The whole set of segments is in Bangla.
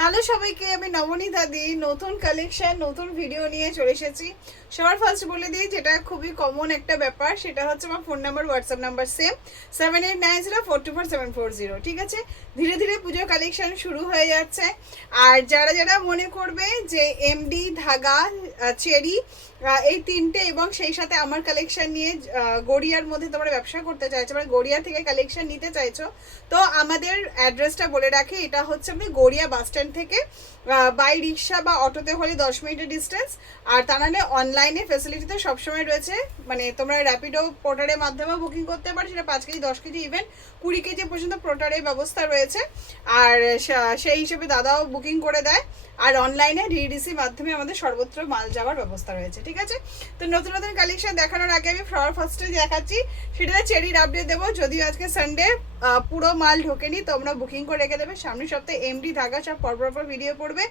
হ্যালো সবাইকে, আমি নবনীতা দি নতুন কালেকশন নতুন ভিডিও নিয়ে চলে এসেছি। সবার ফার্স্ট বলে দিই, যেটা খুবই কমন একটা ব্যাপার, সেটা হচ্ছে আমার phone number, WhatsApp number same 7890424740। ঠিক আছে, ধীরে ধীরে পুজোর কালেকশন শুরু হয়ে যাচ্ছে। আর যারা যারা মনে করবে যে এমডি, ধাগা, চেরি এই তিনটে এবং সেই সাথে আমার কালেকশন নিয়ে গড়িয়ার মধ্যে তোমরা ব্যবসা করতে চাইছো, মানে গড়িয়া থেকে কালেকশন নিতে চাইছো, তো আমাদের অ্যাড্রেসটা বলে রাখি। এটা হচ্ছে আপনি গড়িয়া বাস স্ট্যান্ড থেকে বাই রিক্সা বা অটোতে হলে 10 মিনিটের ডিস্টেন্স। আর তা নাহলে অনলাইনে ফেসিলিটি তো সবসময় রয়েছে, মানে তোমরা র্যাপিডো পোর্টারের মাধ্যমে বুকিং করতে পারো, সেটা 5 কেজি, 10 কেজি, ইভেন 20 কেজি পর্যন্ত পোর্টারের ব্যবস্থা রয়েছে। আর সেই হিসেবে দাদাও বুকিং করে দেয়। আর অনলাইনে ডিডিসি মাধ্যমে আমাদের সর্বত্র মাল যাওয়ার ব্যবস্থা রয়েছে। ঠিক আছে, তো নতুন নতুন কালেকশন দেখানোর আগে আমি ফ্লাওয়ার ফার্স্টে দেখাচ্ছি, সেটাতে চেরির আপডেট দেবো। যদিও আজকে সানডে পুরো মাল ঢোকেনি, তোমরা বুকিং করে রেখে দেবে। সামনের সপ্তাহে এমডি, ধাগা সব পরপর ভিডিও পড়বে,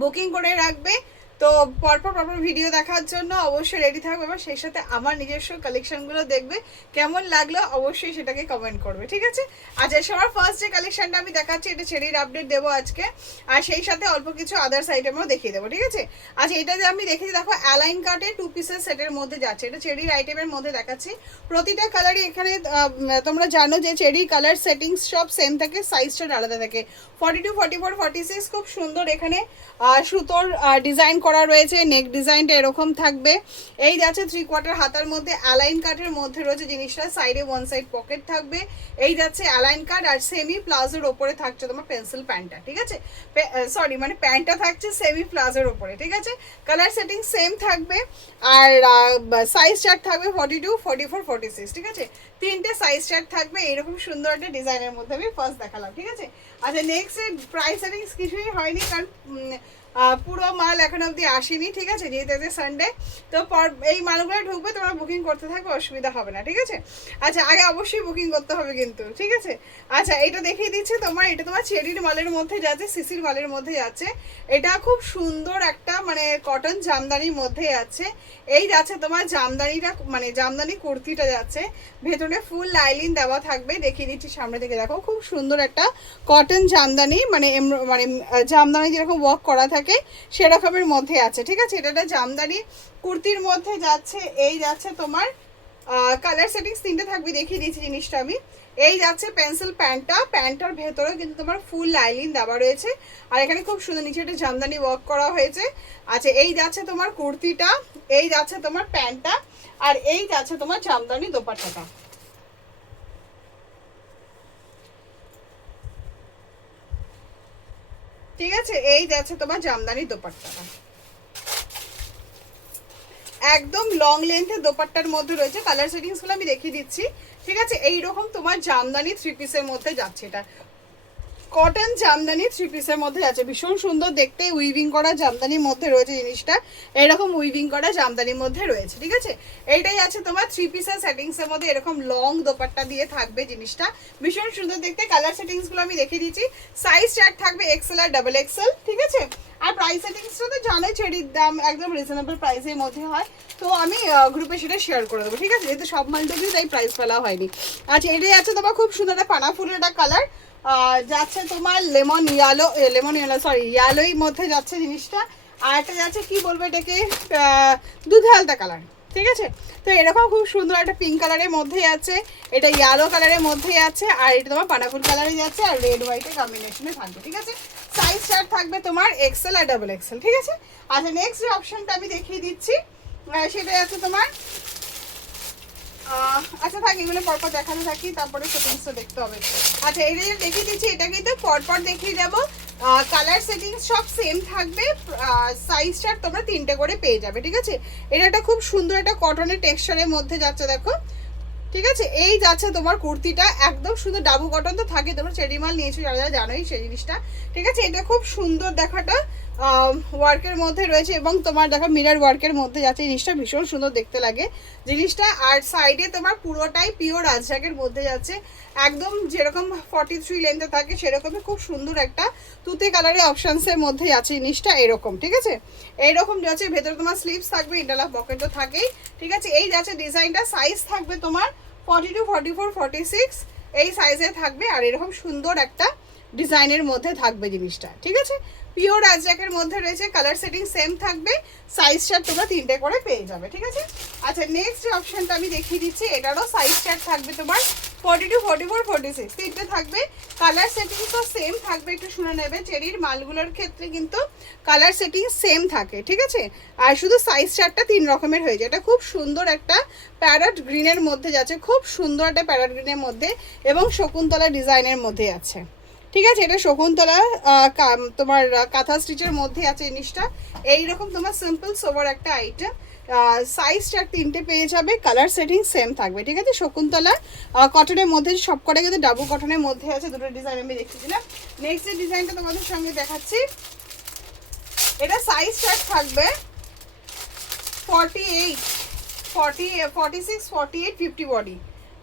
বুকিং করে রাখবে। তো পরপর ভিডিও দেখার জন্য অবশ্যই রেডি থাকবে, এবং সেই সাথে আমার নিজস্ব কালেকশনগুলো দেখবে, কেমন লাগলো অবশ্যই সেটাকে কমেন্ট করবে। ঠিক আছে, আচ্ছা, সবার ফার্স্ট যে কালেকশনটা আমি দেখাচ্ছি, এটা চেরির আপডেট দেবো আজকে, আর সেই সাথে অল্প কিছু আদার্স আইটেমও দেখিয়ে দেবো। ঠিক আছে, আচ্ছা, এটা যে আমি দেখেছি, দেখো অ্যালাইন কাটে 2 পিসের সেটের মধ্যে যাচ্ছে, এটা চেরির আইটেমের মধ্যে দেখাচ্ছি। প্রতিটা কালারই এখানে তোমরা জানো যে চেরির কালার সেটিংস সব সেম থাকে, সাইজটা আলাদা থাকে। 42, 44, 46 খুব সুন্দর এখানে সুতোর ডিজাইন করা রয়েছে। নেক ডিজাইনটা এরকম থাকবে। এই যাচ্ছে 3/4 হাতার মধ্যে অ্যালাইন কাটের মধ্যে রয়েছে জিনিসটা, সাইডে 1 সাইড পকেট থাকবে। এই যাচ্ছে অ্যালাইন কাট, আর সেমি প্লাজোর ওপরে থাকছে তোমার পেন্সিল প্যান্টটা। ঠিক আছে, সরি, মানে প্যান্টটা থাকছে সেমি প্লাজোর ওপরে। ঠিক আছে, কালার সেটিং সেম থাকবে। আর সাইজ চার্ট থাকবে 42, 44, 46। ঠিক আছে, তিনটে সাইজ চার্ট থাকবে। এরকম সুন্দর একটা ডিজাইনের মধ্যে আমি ফার্স্ট দেখালাম। ঠিক আছে, আচ্ছা, নেক্সট প্রাইস সেটিংস কিছুই হয়নি, কারণ পুরো মাল এখন অবধি আসেনি। ঠিক আছে, যেহেতু আজকে সানডে, তো এই মালগুলো ঢুকবে, তোমরা বুকিং করতে থাকবে, অসুবিধা হবে না। ঠিক আছে, আচ্ছা, আগে অবশ্যই বুকিং করতে হবে কিন্তু। ঠিক আছে, আচ্ছা, এটা দেখিয়ে দিচ্ছি তোমার, এটা তোমার চেরির মালের মধ্যে যাচ্ছে, সিসির মালের মধ্যে যাচ্ছে। এটা খুব সুন্দর একটা মানে কটন জামদানির মধ্যে যাচ্ছে। এই যাচ্ছে তোমার জামদানিটা, মানে জামদানি কুর্তিটা যাচ্ছে, ভেতরে ফুল লাইলিন দেওয়া থাকবে। দেখিয়ে দিচ্ছি সামনে থেকে, দেখো খুব সুন্দর একটা কটন জামদানি, মানে মানে জামদানি যেরকম ওয়ার্ক করা থাকে সেরকমের মধ্যে আছে। ঠিক আছে, এটা একটা জামদানি কুর্তির মধ্যে যাচ্ছে। এই যাচ্ছে তোমার কালার সেটিংস তিনটে থাকবে, দেখিয়ে দিচ্ছি জিনিসটা আমি। এই যাচ্ছে পেন্সিল প্যান্টটা, প্যান্টটার ভেতরেও কিন্তু তোমার ফুল লাইলিন দেওয়া রয়েছে, আর এখানে খুব সুন্দর নিচে একটা জামদানি ওয়ার্ক করা হয়েছে। আচ্ছা, এই যাচ্ছে তোমার কুর্তিটা, এই যাচ্ছে তোমার প্যান্টটা, আর এই যাচ্ছে তোমার জামদানি দোপাট্টাটা। ঠিক আছে, এই যাচ্ছে তোমার জামদানি দোপাট্টাটা, একদম লং লেন্থের দোপাট্টার মধ্যে রয়েছে। কালার সেটিংস গুলো আমি দেখিয়ে দিচ্ছি। ঠিক আছে, এইরকম তোমার জামদানি 3 পিসের মধ্যে যাচ্ছে, এটা কটন জামদানি 3 পিসের মধ্যে যাচ্ছে, ভীষণ সুন্দর দেখতে। উইভিং করা জামদানির মধ্যে রয়েছে জিনিসটা, এরকম উইভিং করা জামদানির মধ্যে রয়েছে। ঠিক আছে, এইটাই আছে তোমার 3 পিসের সেটিংসের মধ্যে, এরকম লং দোপাট্টা দিয়ে থাকবে জিনিসটা, ভীষণ সুন্দর দেখতে। কালার সেটিংস গুলো আমি দেখিয়ে দিচ্ছি। সাইজ চার্ট থাকবে এক্সেল আর ডাবল এক্সেল। ঠিক আছে, আর প্রাইস সেটিংসটা তো জানোই, চেরির দাম একদম রিজনেবল প্রাইসের মধ্যে হয়, তো আমি গ্রুপে সেটা শেয়ার করে দেবো। ঠিক আছে, যেহেতু সব মাল ঢুকবে তাই প্রাইস ফেলা হয়নি। আচ্ছা, এটাই আছে তোমার খুব সুন্দর একটা পানা ফুলের একটা কালার, যাচ্ছে তোমার লেমন ইয়েলো, সরি, ইয়েলোই মধ্যে যাচ্ছে জিনিসটা। আর একটা যাচ্ছে কি বলবো এটাকে, দুধে আলতা কালার। ঠিক আছে, তো এরকম খুব সুন্দর একটা পিঙ্ক কালারের মধ্যে আছে, এটা ইয়েলো কালারের মধ্যে আছে, আর এটা তোমার পানাফুল কালারে যাচ্ছে, আর রেড হোয়াইটের কম্বিনেশনে থাকবে। ঠিক আছে, সাইজ চার্ট থাকবে তোমার এক্সেল আর ডাবল এক্সেল। ঠিক আছে, আচ্ছা, নেক্সট যে অপশনটা আমি দেখিয়ে দিচ্ছি, সেটা আছে তোমার, আচ্ছা থাক, এগুলো পরপর দেখাতে থাকি, তারপরে সেটিংসটা দেখতে হবে। আচ্ছা, এটা যে দেখিয়ে দিচ্ছি, এটা কিন্তু পরপর দেখিয়ে যাবো। কালার সেটিংস সব সেম থাকবে, সাইজ চার্ট তোমরা 3টে করে পেয়ে যাবে। ঠিক আছে, এটা একটা খুব সুন্দর একটা কটনের টেক্সচারের মধ্যে যাচ্ছে, দেখো। ঠিক আছে, এই যাচ্ছে তোমার কুর্তিটা, একদম সুন্দর ডাবু কটন তো থাকে, তোমরা চেরি মাল নিয়েছো যারা যারা জানোই সেই জিনিসটা। ঠিক আছে, এটা খুব সুন্দর দেখাটা ওয়ার্কের মধ্যে রয়েছে, এবং তোমার দেখো মিরর ওয়ার্কের মধ্যে যাচ্ছে জিনিসটা, ভীষণ সুন্দর দেখতে লাগে জিনিসটা। আর সাইডে তোমার পুরোটাই পিওর রাজরাকের মধ্যে যাচ্ছে, একদম যেরকম 43 লেন্থে থাকে সেরকমই খুব সুন্দর একটা তুতে কালারের অপশানসের মধ্যে আছে জিনিসটা, এরকম। ঠিক আছে, এইরকম যাচ্ছে, ভেতরে তোমার স্লিভস থাকবে, ইন্টারলক পকেট তো থাকেই। ঠিক আছে, এই যাচ্ছে ডিজাইনটা, সাইজ থাকবে তোমার 42, 44, 46 এই সাইজে থাকবে, আর এরকম সুন্দর একটা ডিজাইনের মধ্যে থাকবে জিনিসটা, ঠিক আছে। পিওর আজরাকের মধ্যে রয়েছে, কালার সেটিং সেম থাকবে, সাইজ চার্ট তোমরা 3টে করে পেয়ে যাবে, ঠিক আছে। আচ্ছা নেক্সট যে অপশনটা আমি দেখিয়ে দিচ্ছি, এটারও সাইজ চার্ট থাকবে তোমার 42, 44, 46 3টে থাকবে, কালার সেটিংসও সেম থাকবে। একটু শুনে নেবে, চেরির মালগুলোর ক্ষেত্রে কিন্তু কালার সেটিং সেম থাকে, ঠিক আছে। আর শুধু সাইজ চার্টটা 3 রকমের হয়ে যায়। এটা খুব সুন্দর একটা প্যারট গ্রিনের মধ্যে যাচ্ছে, খুব সুন্দর একটা প্যারট গ্রিনের মধ্যে এবং শকুন্তলা ডিজাইনের মধ্যে আছে, ঠিক আছে। এটা শকুন্তলা তোমার কাঁথা স্টিচের মধ্যে আছে জিনিসটা। এইরকম তোমার সিম্পল সোবার একটা আইটেম, সাইজ চার্ট 3টে পেয়ে যাবে, কালার সেটিং সেম থাকবে, ঠিক আছে। শকুন্তলা কটনের মধ্যে, সব কটা কিন্তু ডাবল কটনের মধ্যে আছে, দুটো ডিজাইন আমি দেখিয়ে দিলাম। নেক্সট যে ডিজাইনটা তোমাদের সঙ্গে দেখাচ্ছি, এটা সাইজ চার্ট থাকবে 48, 46, 48, 50 বডি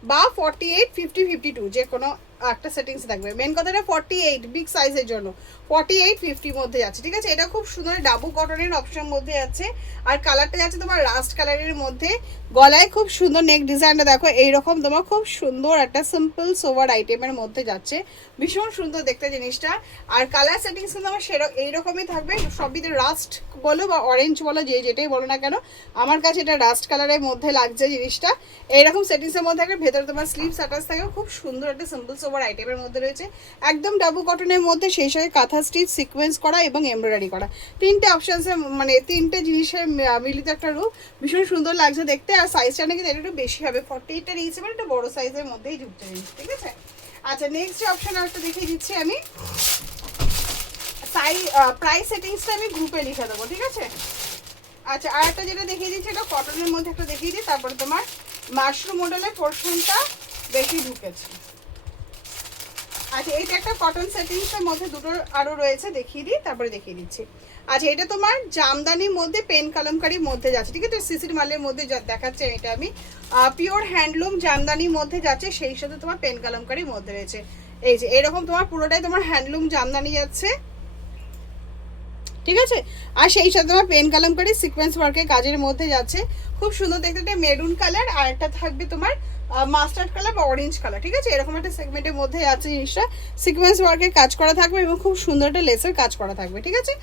বা 48, 50, 52 যে কোনো একটা সেটিংস থাকবে। মেন কথাটা 48 বিগ সাইজের জন্য 48, 50 মধ্যে যাচ্ছে, ঠিক আছে। এটা খুব সুন্দর ডাবল কটনের অপশন মধ্যে আছে, আর কালারটা যাচ্ছে তোমার রাস্ট কালারের মধ্যে। গলায় খুব সুন্দর নেক ডিজাইনটা দেখো, এইরকম তোমার খুব সুন্দর একটা সিম্পল সোভার আইটেমের মধ্যে যাচ্ছে, ভীষণ সুন্দর দেখতে জিনিসটা। আর কালার সেটিংস কিন্তু আমার এইরকমই থাকবে, সবই রাস্ট বলো বা অরেঞ্জ বলো, যেটাই বলো না কেন, আমার কাছে এটা রাস্ট কালারের মধ্যে লাগছে জিনিসটা। এইরকম সেটিংসের মধ্যে থাকবে, ভেতরে তোমার স্লিভস অ্যাটাচ থাকে, খুব সুন্দর একটা সিম্পল সোভার আইটেমের মধ্যে রয়েছে, একদম ডাবল কটনের মধ্যে, সেই সাথে কাঁথা স্টিচ সিকোয়েন্স করা এবং এমব্রয়ডারি করা, 3টে অপশানসে মানে 3টে জিনিসের মিলিত একটা রূপ, ভীষণ সুন্দর লাগছে দেখতে। আর সাইজটা নাকি একটু বেশি হবে, 48টা নিয়েছে মানে একটা বড় সাইজের মধ্যেই ঢুকতে জিনিস, ঠিক আছে। আচ্ছা নেক্সট যে অপশন আরেকটা দেখিয়ে দিচ্ছি আমি, প্রাইস সেটিংসটা আমি গ্রুপে লিখে দেবো, ঠিক আছে। আচ্ছা আর একটা যেটা দেখিয়ে দিচ্ছি, এটা কটনের মধ্যে একটা দেখিয়ে দিই, তারপরে তোমার মাশরুম মডেলের পোর্শনটা বেশি ঢুকেছে। আচ্ছা এইটা একটা কটন সেটিংসের মধ্যে দুটো আরও রয়েছে, দেখিয়ে দিই তারপরে দেখিয়ে দিচ্ছি। আচ্ছা এটা তোমার জামদানির মধ্যে পেন কালামকারির মধ্যে যাচ্ছে, ঠিক আছে। সিসির মালের মধ্যে দেখাচ্ছে, এটা আমি পিওর হ্যান্ডলুম জামদানির মধ্যে যাচ্ছে, সেই সাথে তোমার পেন কালামকারির মধ্যে রয়েছে। এই যে এরকম তোমার পুরোটাই তোমার হ্যান্ডলুম জামদানি যাচ্ছে, ঠিক আছে। আর সেই সাথে তোমার পেন কালামকারি সিকোয়েন্স ওয়ার্কের কাজের মধ্যে যাচ্ছে, খুব সুন্দর দেখতে। একটা মেরুন কালার আর একটা থাকবে তোমার মাস্টার্ড কালার বা অরেঞ্জ কালার, ঠিক আছে। এরকম একটা সেগমেন্টের মধ্যে আছে জিনিসটা, সিকোয়েন্স ওয়ার্কের কাজ করা থাকবে এবং খুব সুন্দর একটা লেসের কাজ করা থাকবে, ঠিক আছে।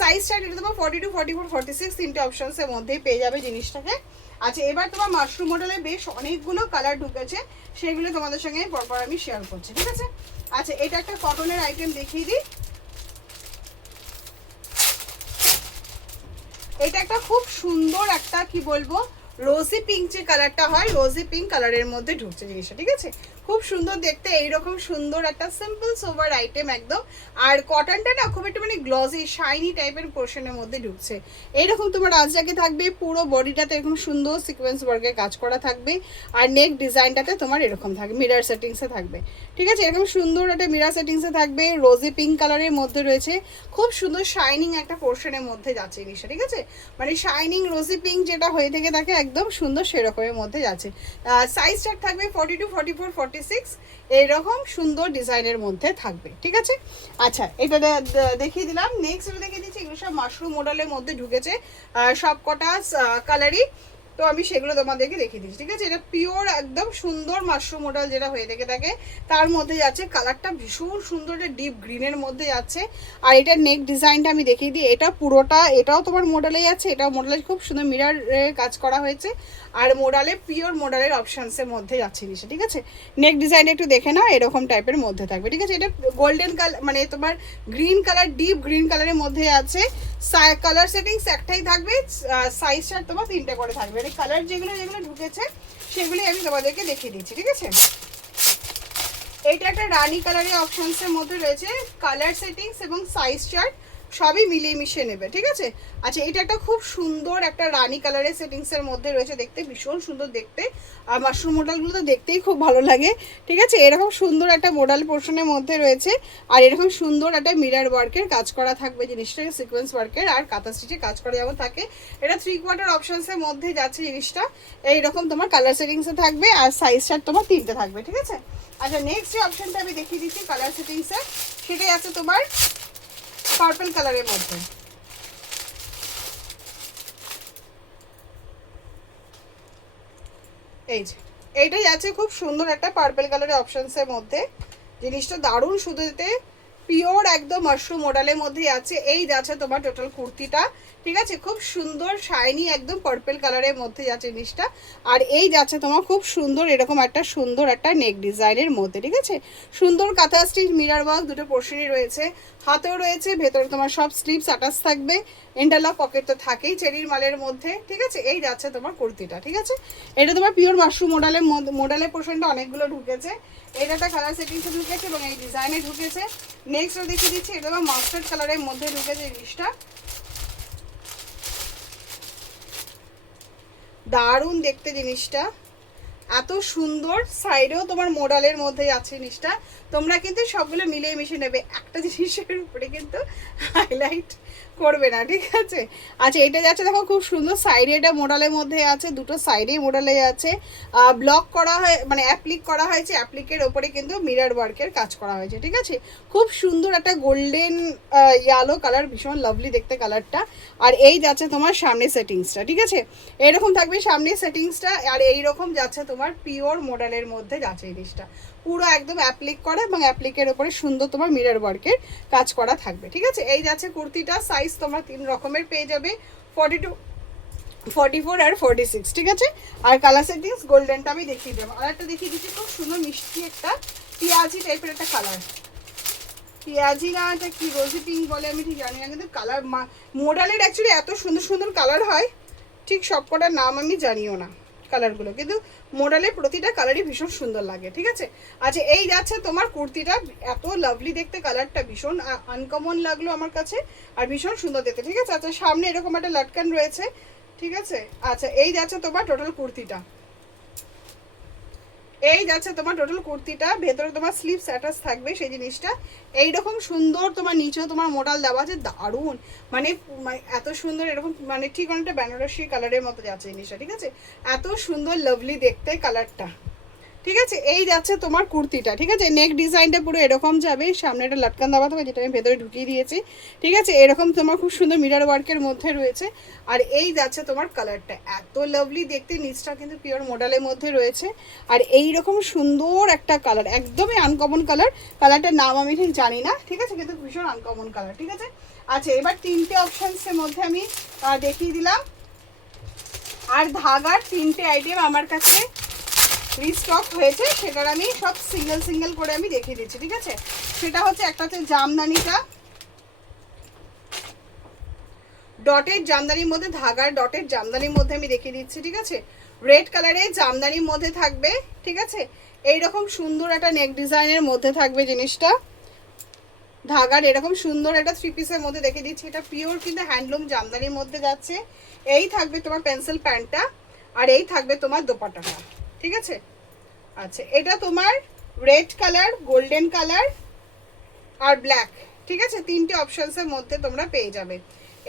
সাইজ চার্ট এটা তোমার 42, 44, 46 3টে অপশনসের মধ্যেই পেয়ে যাবে জিনিসটাকে। আচ্ছা এবার তোমার মাশরুম মডেলে বেশ অনেকগুলো কালার ঢুকেছে, সেগুলো তোমাদের সঙ্গে পরপর আমি শেয়ার করছি, ঠিক আছে। আচ্ছা এটা একটা কটনের আইটেম দেখিয়ে দিই, এটা একটা খুব সুন্দর একটা কি বলবো রোজি পিঙ্ক যে কালারটা হয়, রোজি পিঙ্ক কালারের মধ্যে ঢুকছে জিনিসটা, ঠিক আছে। খুব সুন্দর দেখতে, এইরকম সুন্দর একটা সিম্পল সোভার আইটেম একদম। আর কটনটা না খুব একটু মানে গ্লসি শাইনি টাইপের পোর্শনের মধ্যে ঢুকছে। এইরকম তোমার আজরাকে থাকবে, পুরো বডিটাতে এরকম সুন্দর সিকোয়েন্স ওয়ার্কের কাজ করা থাকবে, আর নেক ডিজাইনটাতে তোমার এরকম থাকবে, মিরার সেটিংসে থাকবে, ঠিক আছে। এরকম সুন্দর একটা মিরার সেটিংসে থাকবে, রোজি পিঙ্ক কালারের মধ্যে রয়েছে, খুব সুন্দর শাইনিং একটা পোর্শনের মধ্যে যাচ্ছে জিনিসটা, ঠিক আছে। মানে শাইনিং রোজি পিঙ্ক যেটা হয়ে থেকে থাকে একদম সুন্দর সেরকমের মধ্যে যাচ্ছে। সাইজ চার্ট থাকবে 42, 44, 46 এইরকম সুন্দর ডিজাইনের মধ্যে থাকবে, ঠিক আছে। আচ্ছা এটা দেখিয়ে দিলাম। নেক্সট এটা দেখিয়ে দিচ্ছি, এগুলো সব মাশরুম মডেলের মধ্যে ঢুকেছে, সব কটা কালারই, তো আমি সেগুলো তোমাদেরকে দেখিয়ে দিচ্ছি, ঠিক আছে। এটা পিওর একদম সুন্দর মাশরুম মডেল যেটা হয়ে থেকে থাকে, তার মধ্যে যাচ্ছে, কালারটা ভীষণ সুন্দর একটা ডিপ গ্রিনের মধ্যে যাচ্ছে। আর এটার নেক ডিজাইনটা আমি দেখিয়ে দিই, এটা পুরোটা এটাও তোমার মডেলে যাচ্ছে, এটাও মডেলে খুব সুন্দর মিরারের কাজ করা হয়েছে, আর মোডালে পিওর মোডালের অপশানসের মধ্যে যাচ্ছে জিনিসটা, ঠিক আছে। নেক ডিজাইন একটু দেখে নাও, এরকম টাইপের মধ্যে থাকবে, ঠিক আছে। এটা গোল্ডেন কালার মানে তোমার গ্রিন কালার, ডিপ গ্রিন কালারের মধ্যে আছে, কালার সেটিংস একটাই থাকবে, সাইজ চার্ট তোমার 3টে করে থাকবে। এই কালার যেগুলো যেগুলো ঢুকেছে সেগুলোই আমি তোমাদেরকে দেখিয়ে দিচ্ছি, ঠিক আছে। এইটা একটা রানি কালারের অপশনসের মধ্যে রয়েছে, কালার সেটিংস এবং সাইজ চার্ট সবই মিলিয়ে মিশিয়ে নেবে, ঠিক আছে। আচ্ছা এটা একটা খুব সুন্দর একটা রানি কালারের সেটিংসের মধ্যে রয়েছে, দেখতে ভীষণ সুন্দর দেখতে, আর মাশরুম মডেলগুলো তো দেখতেই খুব ভালো লাগে, ঠিক আছে। এরকম সুন্দর একটা মডেল পোর্শনের মধ্যে রয়েছে, আর এরকম সুন্দর একটা মিরার ওয়ার্কের কাজ করা থাকবে জিনিসটা, সিকোয়েন্স ওয়ার্কের আর কাঁথা স্টিচে কাজ করা যেমন থাকে, এটা 3/4 অপশনসের মধ্যে যাচ্ছে জিনিসটা। এইরকম তোমার কালার সেটিংসে থাকবে, আর সাইজ চার্ট তোমার 3টে থাকবে, ঠিক আছে। আচ্ছা নেক্সট যে অপশনটা আমি দেখিয়ে দিচ্ছি কালার সেটিংসে, সেটাই আছে তোমার পার্পল কালারের মধ্যে। এই যে এইটাই আছে খুব সুন্দর একটা পার্পল কালারের অপশনসের মধ্যে, জিনিসটা দারুণ সুন্দর দিতে, পিওর একদম মাশরুম মডেলের মধ্যেই আছে। এই যাচ্ছে তোমার টোটাল কুর্তিটা, ঠিক আছে, খুব সুন্দর শাইনি একদম পার্পল কালারের মধ্যে যাচ্ছে জিনিসটা। আর এই যাচ্ছে তোমার খুব সুন্দর এরকম একটা সুন্দর একটা নেক ডিজাইনের মধ্যে, ঠিক আছে, সুন্দর কাঁথা স্টিচ মিরার ওয়ার্ক দুটো পোর্শনই রয়েছে, হাতেও রয়েছে, ভেতরে তোমার সব স্লিভস অ্যাটাচ থাকবে, ইন্টারলক পকেট তো থাকেই চেরির মালের মধ্যে, ঠিক আছে। এই যাচ্ছে তোমার কুর্তিটা, ঠিক আছে, এটা তোমার পিওর মাশরুম মডেলের পোর্শনটা অনেকগুলো ঢুকেছে, এটা একটা কালার সেটিংসে ঢুকেছে এবং এই ডিজাইনে ঢুকেছে। নেক্সট দেখিয়ে দিচ্ছি, এটা তোমার মাস্টার্ড কালারের মধ্যে ঢুকেছে জিনিসটা, দারুণ দেখতে জিনিসটা, এত সুন্দর, সাইডেও তোমার মোডালের মধ্যে আছে জিনিসটা। তোমরা কিন্তু সবগুলো মিলিয়ে মিশিয়ে নেবে, একটা জিনিসের উপরে কিন্তু হাইলাইট করবে না, ঠিক আছে। আচ্ছা এটা যাচ্ছে দেখো খুব সুন্দর, সাইডে এটা মোডালের মধ্যে আছে, দুটো সাইডেই মোডালে আছে, ব্লক করা হয় মানে অ্যাপ্লিক করা হয়েছে, অ্যাপ্লিকের ওপরে কিন্তু মিরর ওয়ার্কের কাজ করা হয়েছে, ঠিক আছে, খুব সুন্দর একটা গোল্ডেন ইয়েলো কালার, ভীষণ লাভলি দেখতে কালারটা। আর এই যাচ্ছে তোমার সামনে সেটিংসটা, ঠিক আছে, এরকম থাকবে সামনে সেটিংসটা। আর এইরকম যাচ্ছে তোমার পিওর মডেলের মধ্যে যাচ্ছে জিনিসটা, পুরো একদম অ্যাপ্লিক করা এবং অ্যাপ্লিকের ওপরে সুন্দর তোমার মিরর ওয়ার্কের কাজ করা থাকবে, ঠিক আছে। এই যাচ্ছে কুর্তিটা, সাইজ তোমরা 3 রকমের পেয়ে যাবে, 42, 44 আর 46, ঠিক আছে। আর কালার সেটিংস গোল্ডেনটা আমি দেখিয়ে দেবো, আর একটা দেখিয়ে দিচ্ছি, খুব সুন্দর মিষ্টি একটা পেঁয়াজি টাইপের একটা কালার, পেঁয়াজি না এটা কি রোজি পিঙ্ক বলে আমি ঠিক জানি না, কিন্তু কালার মডেলের অ্যাকচুয়ালি এত সুন্দর সুন্দর কালার হয়, ঠিক সব কটার নাম আমি জানিও না কালারগুলো, কিন্তু মডেলের প্রতিটা কালারই ভীষণ সুন্দর লাগে, ঠিক আছে। আচ্ছা এই যাচ্ছে তোমার কুর্তিটা, এত লাভলি দেখতে কালারটা, ভীষণ আনকমন লাগলো আমার কাছে আর ভীষণ সুন্দর দেখতে, ঠিক আছে। আচ্ছা সামনে এরকম একটা লাটকান রয়েছে, ঠিক আছে। আচ্ছা এই যাচ্ছে তোমার টোটাল কুর্তিটা, এই যাচ্ছে তোমার টোটাল কুর্তিটা, ভেতরে তোমার স্লিভস অ্যাটাচ থাকবে সেই জিনিসটা, এইরকম সুন্দর তোমার নিচেও তোমার মোডাল দেওয়া আছে, দারুণ মানে এত সুন্দর এরকম মানে ঠিক অনেকটা বেনারসি কালারের মতো যাচ্ছে জিনিসটা, ঠিক আছে, এত সুন্দর লাভলি দেখতে কালারটা, ঠিক আছে। এই যাচ্ছে তোমার কুর্তিটা, ঠিক আছে, নেক ডিজাইনটা পুরো এরকম যাবে, সামনে একটা লাটকান দেওয়া থাকবে যেটা আমি ভেতরে ঢুকিয়ে দিয়েছি, ঠিক আছে, এরকম তোমার খুব সুন্দর মিরর ওয়ার্কের মধ্যে রয়েছে। আর এই যাচ্ছে তোমার কালারটা, এত লাভলি দেখতে, নিচটা কিন্তু পিওর মডেলের মধ্যে রয়েছে, আর এই রকম সুন্দর একটা কালার, একদমই আনকমন কালার, কালারটার নাম আমি ঠিক জানি না, ঠিক আছে, কিন্তু ভীষণ আনকমন কালার, ঠিক আছে। আচ্ছা এবার 3টে অপশানসের মধ্যে আমি দেখিয়ে দিলাম, আর ধাগার 3টে আইটেম আমার কাছে রিস্টক হয়েছে, সেটার আমি সব সিঙ্গেল সিঙ্গেল করে আমি দেখিয়ে দিচ্ছি, ঠিক আছে। সেটা হচ্ছে একটা হচ্ছে জামদানিটা, ডটের জামদানির মধ্যে, ধাগার ডটের জামদানির মধ্যে আমি দেখিয়ে দিচ্ছি, ঠিক আছে, রেড কালারের জামদানির মধ্যে থাকবে, ঠিক আছে, এইরকম সুন্দর একটা নেক ডিজাইনের মধ্যে থাকবে জিনিসটা, ধাগার এরকম সুন্দর একটা 3 পিসের মধ্যে দেখিয়ে দিচ্ছি, এটা পিওর কিন্তু হ্যান্ডলুম জামদানির মধ্যে যাচ্ছে। এই থাকবে তোমার পেন্সিল প্যান্টটা, আর এই থাকবে তোমার দোপাট্টাটা, ঠিক আছে। আচ্ছা এটা তোমার রেড কালার, গোল্ডেন কালার আর ব্ল্যাক, ঠিক আছে, 3টে অপশনসের মধ্যে তোমরা পেয়ে যাবে,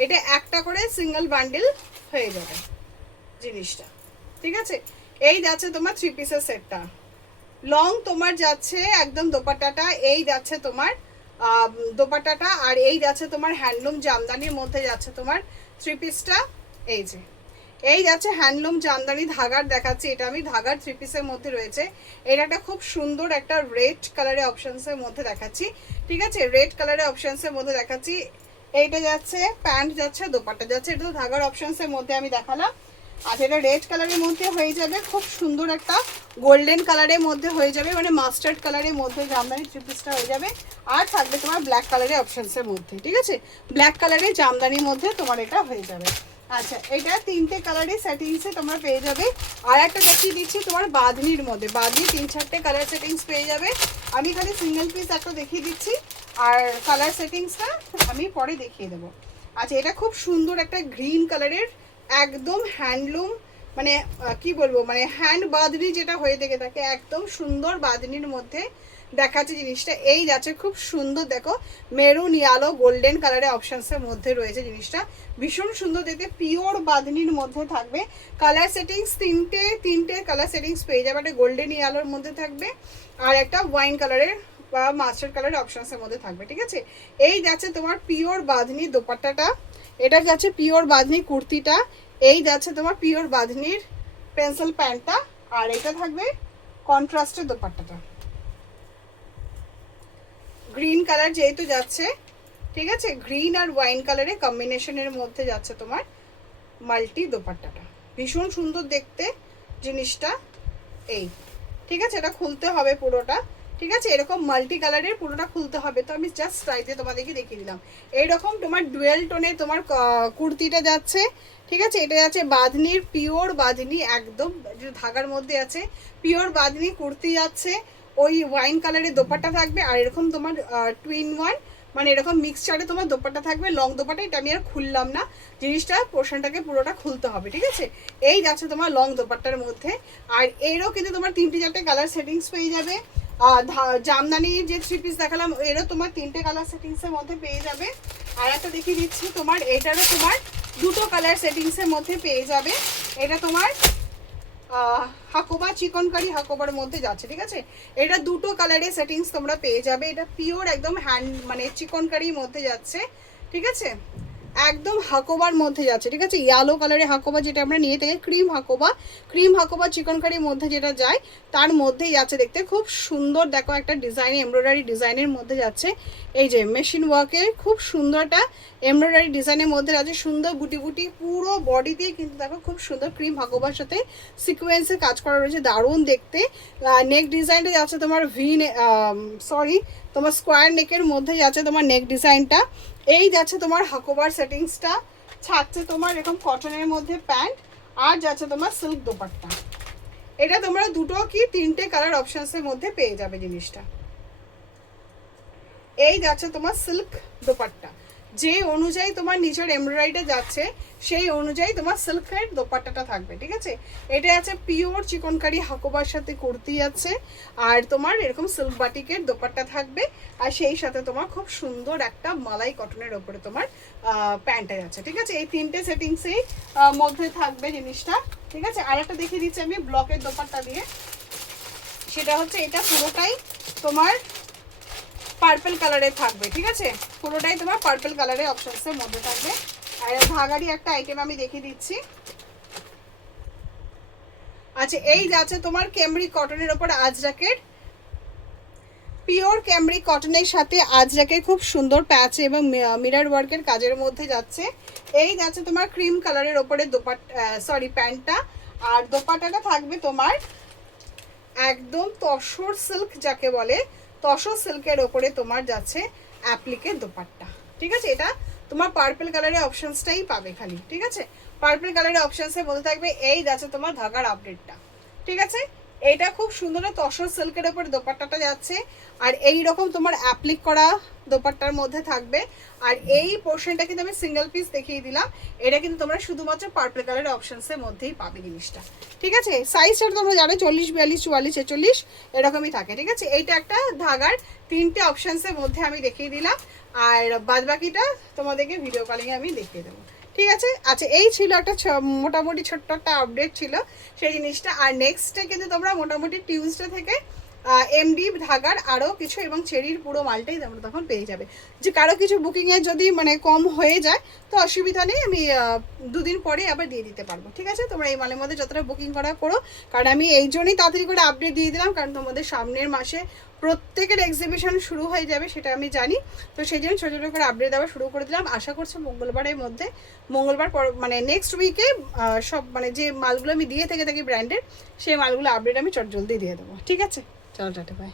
এটা একটা করে সিঙ্গেল বান্ডিল হয়ে যাবে জিনিসটা, ঠিক আছে। এই যাচ্ছে তোমার 3 পিসের সেটটা, লং তোমার যাচ্ছে একদম দোপাট্টাটা, এই যাচ্ছে তোমার দোপাট্টাটা, আর এই যাচ্ছে তোমার হ্যান্ডলুম জামদানির মধ্যে যাচ্ছে তোমার 3 পিসটা, এই যে এই যাচ্ছে হ্যান্ডলুম জামদানি ধাগার দেখাচ্ছি, এটা আমি ধাগার 3 পিসের মধ্যে রয়েছে, এটা একটা খুব সুন্দর একটা রেড কালারের অপশনসের মধ্যে দেখাচ্ছি, ঠিক আছে, রেড কালারের অপশনসের মধ্যে দেখাচ্ছি, এইটা যাচ্ছে প্যান্ট যাচ্ছে, দোপাট্টা যাচ্ছে, এটা তো ধাগার অপশনসের মধ্যে আমি দেখালাম। আচ্ছা এটা রেড কালারের মধ্যে হয়ে যাবে, খুব সুন্দর একটা গোল্ডেন কালারের মধ্যে হয়ে যাবে, মানে মাস্টার্ড কালারের মধ্যে জামদানি 3 পিসটা হয়ে যাবে, আর থাকবে তোমার ব্ল্যাক কালারের অপশনসের মধ্যে, ঠিক আছে, ব্ল্যাক কালারের জামদানির মধ্যে তোমার এটা হয়ে যাবে। আচ্ছা এটা 3টে কালারের সেটিংসে তোমরা পেয়ে যাবে, আর একটা দেখিয়ে দিচ্ছি তোমার বাঁধনির মধ্যে, বাঁধনি 3-4টে কালার সেটিংস পেয়ে যাবে, আমি খালি সিঙ্গেল পিস একটা দেখিয়ে দিচ্ছি, আর কালার সেটিংসটা আমি পরে দেখিয়ে দেবো। আচ্ছা এটা খুব সুন্দর একটা গ্রিন কালারের একদম হ্যান্ডলুম, মানে কি বলবো, মানে হ্যান্ড বাঁধনি যেটা হয়ে থেকে থাকে, একদম সুন্দর বাঁধনির মধ্যে দেখাচ্ছে জিনিসটা, এই যাচ্ছে খুব সুন্দর, দেখো মেরুন ইয়ালো গোল্ডেন কালারের অপশনসের মধ্যে রয়েছে জিনিসটা, ভীষণ সুন্দর দেখতে, পিওর বাঁধনির মধ্যে থাকবে, কালার সেটিংস 3টে কালার সেটিংস পেয়ে যাবে, একটা গোল্ডেন ইয়ালোর মধ্যে থাকবে, আর একটা ওয়াইন কালারের বা মাস্টার্ড কালারের অপশনসের মধ্যে থাকবে, ঠিক আছে। এই যাচ্ছে তোমার পিওর বাঁধনি দোপাট্টাটা, এটা যাচ্ছে পিওর বাঁধনি কুর্তিটা, এই যাচ্ছে তোমার পিওর বাঁধনির পেন্সিল প্যান্টটা, আর এটা থাকবে কন্ট্রাস্টের দোপাট্টাটা, গ্রিন কালার যেহেতু যাচ্ছে, ঠিক আছে, গ্রিন আর ওয়াইন কালারের কম্বিনেশনের মধ্যে যাচ্ছে তোমার মাল্টি দোপাট্টাটা। ভীষণ সুন্দর দেখতে জিনিসটা। এই, ঠিক আছে, এটা খুলতে হবে পুরোটা, ঠিক আছে, এরকম মাল্টি কালারের পুরোটা খুলতে হবে। তো আমি জাস্ট ট্রাইতে তোমাদেরকে দেখিয়ে দিলাম। এইরকম তোমার ডুয়েল টোনে তোমার কুর্তিটা যাচ্ছে, ঠিক আছে। এটা যাচ্ছে বাঁধনির, পিওর বাঁধনি, একদম ধাগার মধ্যে আছে, পিওর বাঁধনি কুর্তি যাচ্ছে। ওই ওয়াইন কালারের দোপাট্টা থাকবে, আর এরকম তোমার টুইন ওয়ান, মানে এরকম মিক্সচারে তোমার দোপাট্টা থাকবে, লং দোপাট্টা। এটা আমি আর খুললাম না, জিনিসটা পোর্শনটাকে পুরোটা খুলতে হবে, ঠিক আছে। এই যাচ্ছে তোমার লং দোপাট্টার মধ্যে। আর এরও কিন্তু তোমার 3টে-4টে কালার সেটিংস পেয়ে যাবে। জামদানির যে 3 পিস দেখালাম এরও তোমার 3টে কালার সেটিংসের মধ্যে পেয়ে যাবে। আর একটা দেখিয়ে দিচ্ছি তোমার, এটারও তোমার 2টো কালার সেটিংসের মধ্যে পেয়ে যাবে। এটা তোমার হাকোবা চিকনকারি হাকোবার মধ্যে যাচ্ছে, ঠিক আছে। এটা 2টো কালারের সেটিংস তোমরা পেয়ে যাবে। এটা পিওর একদম হ্যান্ড মানে চিকনকারির মধ্যে যাচ্ছে, ঠিক আছে, একদম হাকোবার মধ্যে যাচ্ছে, ঠিক আছে। ইয়েলো কালারের হাকোবা যেটা আমরা নিয়ে থাকি, ক্রিম হাকোবা চিকনকারির মধ্যে যেটা যায় তার মধ্যেই যাচ্ছে। দেখতে খুব সুন্দর, দেখো একটা ডিজাইন, এমব্রয়ডারি ডিজাইনের মধ্যে যাচ্ছে। এই যে মেশিন ওয়ার্কের খুব সুন্দর একটা এমব্রয়ডারি ডিজাইনের মধ্যে আছে, সুন্দর গুটি গুটি পুরো বডি দিয়ে কিন্তু দেখো খুব সুন্দর ক্রিম হাকোবার সাথে সিকোয়েন্সের কাজ করা রয়েছে, দারুণ দেখতে। নেক ডিজাইনটা যাচ্ছে তোমার তোমার স্কোয়ার নেকের মধ্যে যাচ্ছে তোমার নেক ডিজাইনটা। এই যাচ্ছে তোমার হাকোবার সেটিংসটা, ছাড়ছে তোমার এরকম কটনের মধ্যে প্যান্ট, আর যাচ্ছে তোমার সিল্ক দোপাট্টা। এটা তোমরা 2টো কি 3টে কালার অপশনসের মধ্যে পেয়ে যাবে জিনিসটা। এই যাচ্ছে তোমার সিল্ক দোপাট্টা, যে অনুযায়ী তোমার নিচের এমব্রয়ডারিটা যাচ্ছে সেই অনুযায়ী তোমার সিল্কের দোপাট্টাটা থাকবে, ঠিক আছে। এটা আছে পিওর চিকনকারি হাকোবার সাথে কুর্তি আছে, আর তোমার এরকম সিল্ক বাটিকের দোপাট্টা থাকবে, আর সেই সাথে তোমার খুব সুন্দর একটা মালাই কটনের ওপরে তোমার প্যান্টটা যাচ্ছে, ঠিক আছে। এই 3টে সেটিংসেই মধ্যে থাকবে জিনিসটা, ঠিক আছে। আর একটা দেখিয়ে দিচ্ছি আমি ব্লকের দোপাট্টা দিয়ে, সেটা হচ্ছে এটা পুরোটাই তোমার পার্পল কালারের থাকবে, ঠিক আছে, পুরোটাই তোমার পার্পল কালারের অপশনসের মধ্যে থাকবে। আর ধাগারি একটা আইটেম আমি দেখিয়ে দিচ্ছি। আচ্ছা, এই যাচ্ছে তোমার ক্যামব্রিক কটনের ওপর আজরাকের, পিওর ক্যামব্রিক কটনের সাথে আজরাকের খুব সুন্দর প্যাচ এবং মিরর ওয়ার্কের কাজের মধ্যে যাচ্ছে। এই যাচ্ছে তোমার ক্রিম কালারের ওপরে প্যান্টটা, আর দোপাট্টাটা থাকবে তোমার একদম তসর সিল্ক যাকে বলে, তসর সিল্কের ওপরে তোমার যাচ্ছে অ্যাপ্লিকের দোপাট্টা, ঠিক আছে। এটা তোমার পার্পল কালারের অপশনসটাই পাবে খালি, ঠিক আছে, পার্পল কালারের অপশনসে বলতে থাকবে। এই যাচ্ছে তোমার ধাগার আপডেটটা, ঠিক আছে। এইটা খুব সুন্দর তসর সিল্কের ওপর দোপাট্টাটা যাচ্ছে, আর এই রকম তোমার অ্যাপ্লিক করা দোপাট্টার মধ্যে থাকবে। আর এই পোর্শনটা কিন্তু আমি সিঙ্গেল পিস দেখিয়ে দিলাম, এটা কিন্তু তোমরা শুধুমাত্র পার্পল কালারের অপশনসের মধ্যেই পাবে জিনিসটা, ঠিক আছে। সাইজটা তোমরা জানো 40, 42, 44, 46 এরকমই থাকে, ঠিক আছে। এইটা একটা ধাগার 3টে অপশনসের মধ্যে আমি দেখিয়ে দিলাম, আর বাদবাকিটা তোমাদেরকে ভিডিও কলিংয়ে আমি দেখিয়ে দেবো, ঠিক আছে। আচ্ছা, এই ছিল একটা মোটামুটি ছোট্ট একটা আপডেট ছিল সেই জিনিসটা। আর নেক্সটে কিন্তু তোমরা মোটামুটি টিউসডে থেকে এমডি ধাগার আরও কিছু এবং চেরির পুরো মালটাই তোমরা তখন পেয়ে যাবে। যে কারো কিছু বুকিংয়ে যদি মানে কম হয়ে যায় তো অসুবিধা নেই, আমি 2 দিন পরে আবার দিয়ে দিতে পারবো, ঠিক আছে। তোমরা এই মালের মধ্যে যতটা বুকিং করা করো, কারণ আমি এই জন্যই তাড়াতাড়ি করে আপডেট দিয়ে দিলাম, কারণ তোমাদের সামনের মাসে প্রত্যেকের এক্সিবিশন শুরু হয়ে যাবে সেটা আমি জানি। তো সেই জন্য ছোটো ছোটো করে আপডেট দেওয়া শুরু করে দিলাম। আশা করছি মঙ্গলবারের মধ্যে, মঙ্গলবার পর মানে নেক্সট উইকে সব মানে যে মালগুলো আমি দিয়ে থেকে থাকি ব্র্যান্ডের, সেই মালগুলো আপডেট আমি চট জলদি দিয়ে দেবো, ঠিক আছে। চলো টাটা, বাই।